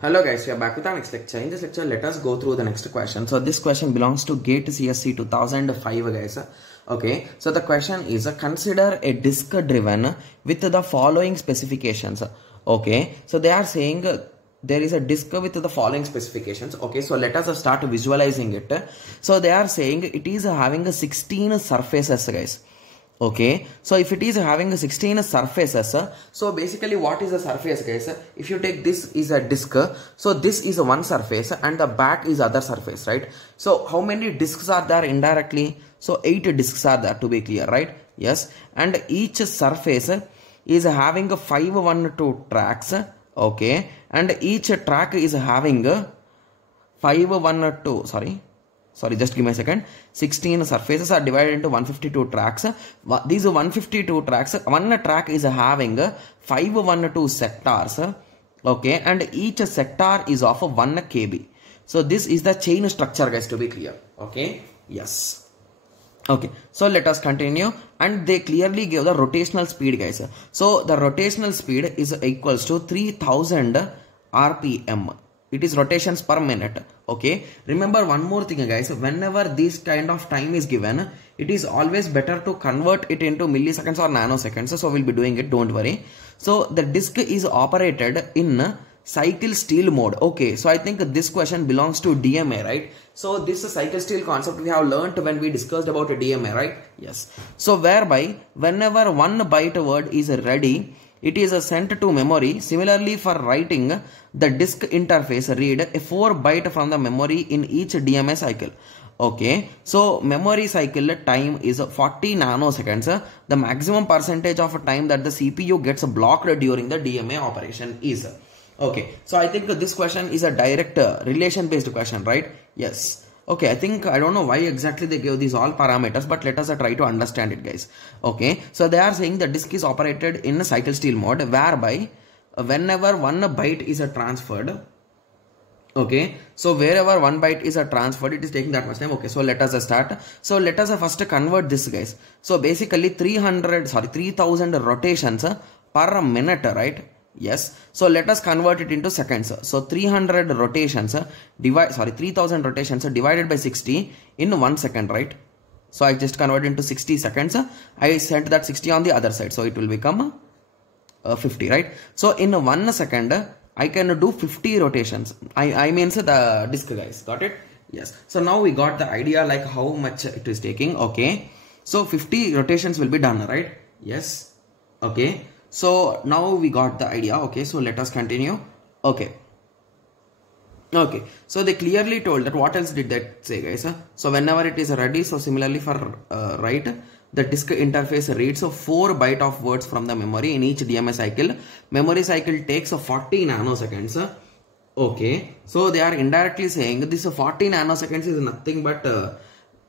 Hello guys, we are back with our next lecture. In this lecture, let us go through the next question. So this question belongs to GATE CSC 2005 guys. Okay, so the question is consider a disk driven with the following specifications. Okay, so they are saying there is a disk with the following specifications. Okay, so let us start visualizing it. So they are saying it is having 16 surfaces guys. Okay, so if it is having 16 surfaces, so basically what is the surface guys? If you take this is a disk, so this is one surface and the back is other surface, right? So how many disks are there indirectly? So 8 disks are there, to be clear, right? Yes, and each surface is having 512 tracks. Okay, and each track is having 512, sorry, just give me a second. 16 surfaces are divided into 152 tracks. These 152 tracks, one track is having 512 sectors. Okay, and each sector is of 1 kb. So this is the chain structure guys, to be clear. Okay, yes. Okay, so let us continue, and they clearly give the rotational speed guys. So the rotational speed is equals to 3000 rpm. It is rotations per minute. Okay, remember one more thing guys, whenever this kind of time is given, it is always better to convert it into milliseconds or nanoseconds. So we'll be doing it, don't worry. So the disk is operated in cycle steel mode. Okay, so I think this question belongs to DMA, right? So this cycle steel concept we have learnt when we discussed about DMA, right? Yes. So whereby whenever 1 byte word is ready, it is sent to memory. Similarly, for writing, the disk interface read a 4 byte from the memory in each DMA cycle. Okay, so memory cycle time is 40 nanoseconds. The maximum percentage of time that the CPU gets blocked during the DMA operation is. Okay, so I think this question is a direct relation based question, right? Yes. Okay, I don't know why exactly they gave these all parameters, but let us try to understand it guys. Okay, so they are saying the disk is operated in cycle steel mode, whereby whenever 1 byte is transferred, okay, so wherever 1 byte is transferred, it is taking that much time. Okay, so let us start. So let us first convert this guys. So basically 3000 rotations per minute, right? Yes, so let us convert it into seconds. So 300 rotations 3000 rotations divided by 60 in 1 second, right? So I just convert into 60 seconds. I sent that 60 on the other side, so it will become 50, right? So in 1 second I can do 50 rotations. I mean the disk guys, got it? Yes. So now we got the idea like how much it is taking. Okay, so 50 rotations will be done, right? Yes. Okay, so now we got the idea. Okay, so let us continue. Okay, so they clearly told that what else did that say guys? So whenever it is ready, so similarly for write, the disk interface reads 4 byte of words from the memory in each DMA cycle. Memory cycle takes 40 nanoseconds. Okay, so they are indirectly saying this 40 nanoseconds is nothing but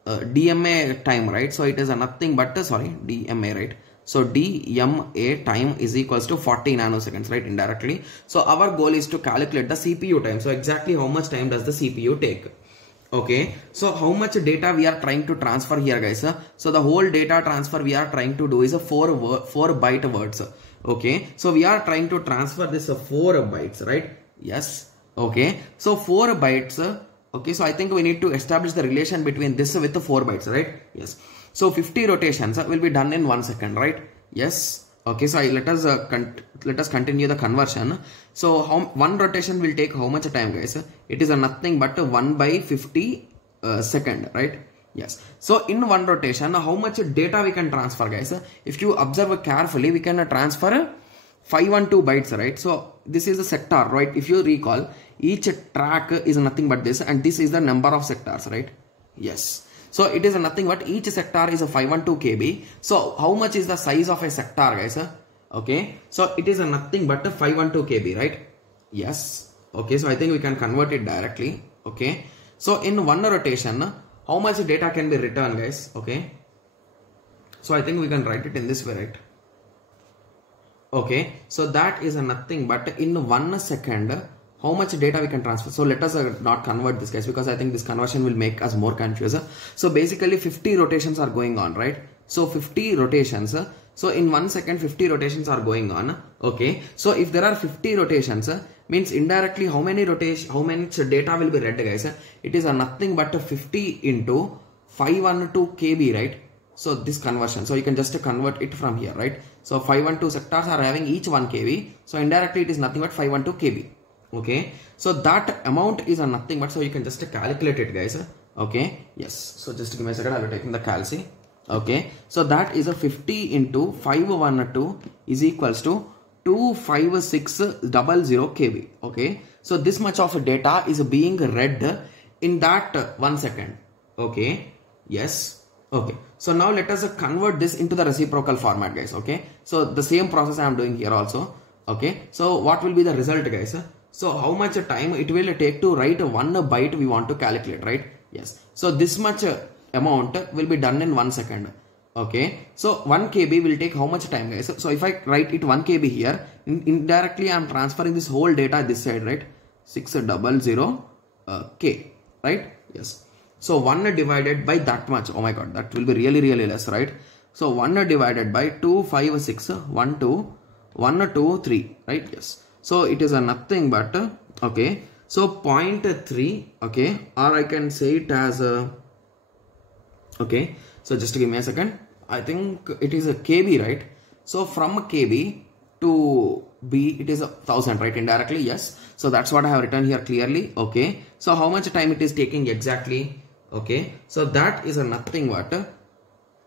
DMA time, right? So it is nothing but DMA, right? So DMA time is equals to 40 nanoseconds, right? Indirectly. So our goal is to calculate the CPU time. So exactly how much time does the CPU take? Okay, so how much data we are trying to transfer here guys? So the whole data transfer we are trying to do is 4 byte words. Okay, so we are trying to transfer this 4 bytes, right? Yes. Okay, so 4 bytes. Okay, so I think we need to establish the relation between this with the 4 bytes, right? Yes. So 50 rotations will be done in 1 second, right? Yes. Okay, so let us continue the conversion. So 1 rotation will take how much time guys? It is nothing but 1 by 50 second, right? Yes. So in 1 rotation, how much data we can transfer guys? If you observe carefully, we can transfer 512 bytes, right? So this is the sector, right? If you recall, each track is nothing but this, and this is the number of sectors, right? Yes. So it is nothing but each sector is a 512 kb. So how much is the size of a sector guys? Okay, so it is nothing but 512 kb, right? Yes. Okay, so I think we can convert it directly. Okay, so in 1 rotation, how much data can be written guys? Okay, so I think we can write it in this way, right? Okay, so that is nothing but in 1 second how much data we can transfer. So let us not convert this guys, because I think this conversion will make us more confused. So basically 50 rotations are going on, right? So 50 rotations. So in 1 second 50 rotations are going on. Okay, so if there are 50 rotations, means indirectly how much data will be read, guys? It is nothing but 50 into 512 KB, right? So this conversion, so you can just convert it from here, right? So 512 sectors are having each 1 KB, so indirectly it is nothing but 512 KB. Okay, so that amount is nothing but, so you can just calculate it, guys. Okay, yes, so just give me a second, I will take in the calci. Okay, so that is a 50 into 512 is equals to 25600 KB. Okay, so this much of data is being read in that 1 second. Okay, yes. Okay, so now let us convert this into the reciprocal format, guys. Okay, so the same process I am doing here also. Okay, so what will be the result, guys? So how much time it will take to write 1 byte we want to calculate, right? Yes, so this much amount will be done in 1 second. Okay, so 1 KB will take how much time, guys? So if I write it 1 KB here, indirectly I am transferring this whole data this side, right? 600 K, right? Yes. So 1 divided by that much, oh my god, that will be really less, right? So 1 divided by 256 123, right? Yes. So it is nothing but okay, so 0.3, okay, or I can say it as okay, so just give me a second, I think it is a KB, right? So from KB to B it is 1000, right? Indirectly, yes. So that's what I have written here clearly. Okay, so how much time it is taking exactly? Okay, so that is nothing but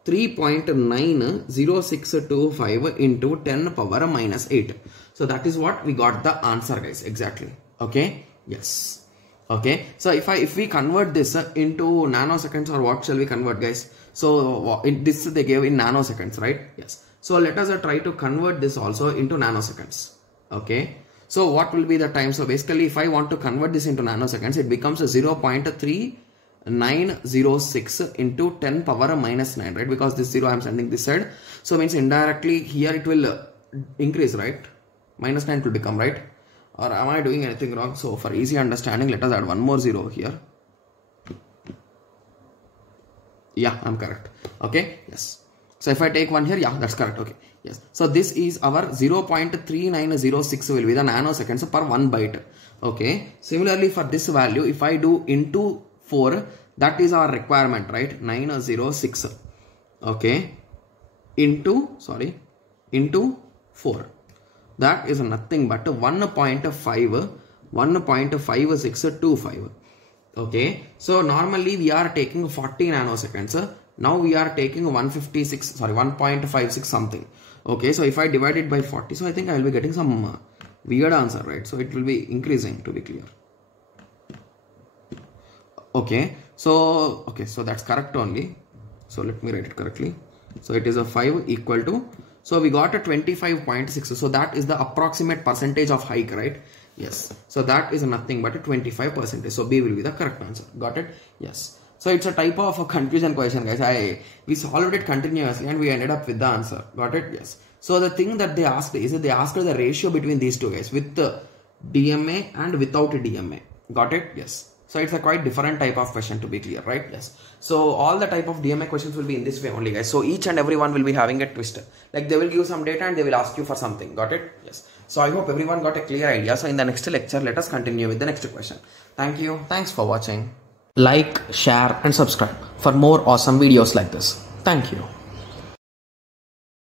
3.90625 into 10 power minus 8. So that is what we got the answer, guys, exactly. Okay, yes. Okay, so if we convert this into nanoseconds, or what shall we convert, guys? So in this they gave in nanoseconds, right? Yes. So let us try to convert this also into nanoseconds. Okay, so what will be the time? So basically if I want to convert this into nanoseconds, it becomes 0.3906 into 10 power minus 9, right? Because this 0 I am sending this side, so means indirectly here it will increase, right? Minus 9 will become, right? Or am I doing anything wrong? So for easy understanding, let us add one more 0 here. Yeah, I'm correct. Okay, yes. So if I take one here, yeah, that's correct. Okay, yes. So this is our 0.3906 will be the nanoseconds per 1 byte. Okay, similarly for this value, if I do into 4, that is our requirement, right? 906. Okay, into 4. That is nothing but 1.5625. Okay, so normally we are taking 40 nanoseconds. Now we are taking 1.56 something. Okay, so if I divide it by 40, so I think I will be getting some weird answer, right? So it will be increasing, to be clear. Okay, so that's correct only. So let me write it correctly. So it is a 5 equal to, so we got a 25.6. So that is the approximate percentage of hike, right? Yes. So that is nothing but a 25%. So B will be the correct answer. Got it? Yes. So it's a type of a confusion question, guys. We solved it continuously and we ended up with the answer. Got it? Yes. So the thing that they asked is they asked the ratio between these two, guys, with the DMA and without DMA. Got it? Yes. So it's a quite different type of question, to be clear, right? Yes. So all the type of DMA questions will be in this way only, guys. So each and every one will be having a twist. Like they will give some data and they will ask you for something. Got it? Yes. So I hope everyone got a clear idea. So in the next lecture, let us continue with the next question. Thank you. Thanks for watching. Like, share and subscribe for more awesome videos like this. Thank you.